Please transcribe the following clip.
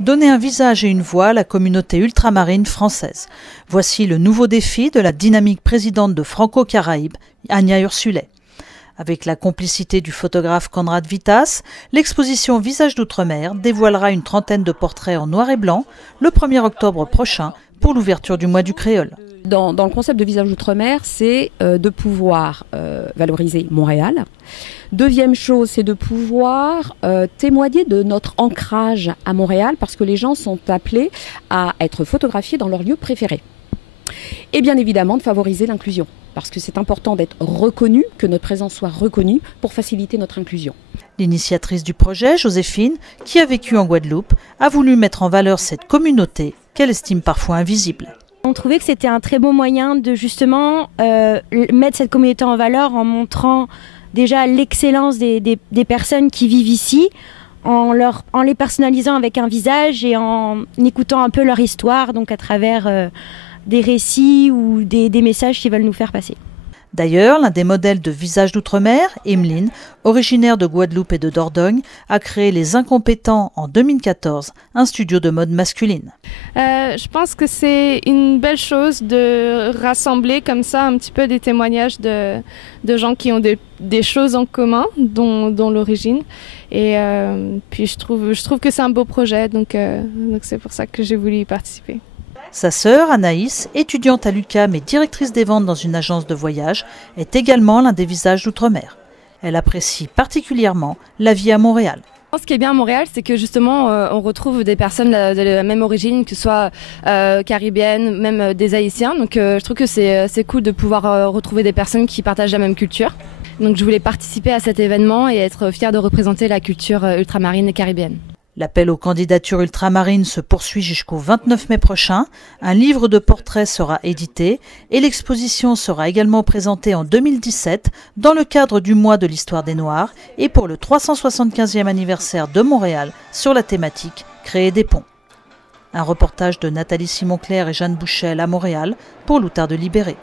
donner un visage et une voix à la communauté ultramarine française. Voici le nouveau défi de la dynamique présidente de Franco-Caraïbes, Ania Ursulet. Avec la complicité du photographe Conrad Vitas, l'exposition Visages d'Outre-mer dévoilera une trentaine de portraits en noir et blanc le 1er octobre prochain pour l'ouverture du mois du créole. Dans le concept de Visages d'Outre-mer, c'est de pouvoir valoriser Montréal. Deuxième chose, c'est de pouvoir témoigner de notre ancrage à Montréal parce que les gens sont appelés à être photographiés dans leur lieu préféré. Et bien évidemment de favoriser l'inclusion parce que c'est important d'être reconnu, que notre présence soit reconnue pour faciliter notre inclusion. L'initiatrice du projet, Joséphine, qui a vécu en Guadeloupe, a voulu mettre en valeur cette communauté qu'elle estime parfois invisible. On trouvait que c'était un très beau moyen de justement mettre cette communauté en valeur en montrant déjà l'excellence des personnes qui vivent ici, en les personnalisant avec un visage et en écoutant un peu leur histoire, donc à travers des récits ou des messages qu'ils veulent nous faire passer. D'ailleurs, l'un des modèles de Visages d'Outre-mer, Emeline, originaire de Guadeloupe et de Dordogne, a créé Les Incompétents en 2014, un studio de mode masculine. Je pense que c'est une belle chose de rassembler comme ça un petit peu des témoignages de gens qui ont des choses en commun, dont l'origine. Et puis je trouve que c'est un beau projet, donc c'est pour ça que j'ai voulu y participer. Sa sœur, Anaïs, étudiante à l'UQAM et directrice des ventes dans une agence de voyage, est également l'un des Visages d'Outre-mer. Elle apprécie particulièrement la vie à Montréal. Ce qui est bien à Montréal, c'est que justement, on retrouve des personnes de la même origine, que ce soit caribéennes, même des Haïtiens. Donc je trouve que c'est cool de pouvoir retrouver des personnes qui partagent la même culture. Donc je voulais participer à cet événement et être fière de représenter la culture ultramarine et caribéenne. L'appel aux candidatures ultramarines se poursuit jusqu'au 29 mai prochain. Un livre de portraits sera édité et l'exposition sera également présentée en 2017 dans le cadre du mois de l'histoire des Noirs et pour le 375e anniversaire de Montréal sur la thématique « Créer des ponts ». Un reportage de Nathalie Simon-Claire et Jeanne Bouchel à Montréal pour l'Outarde Libéré.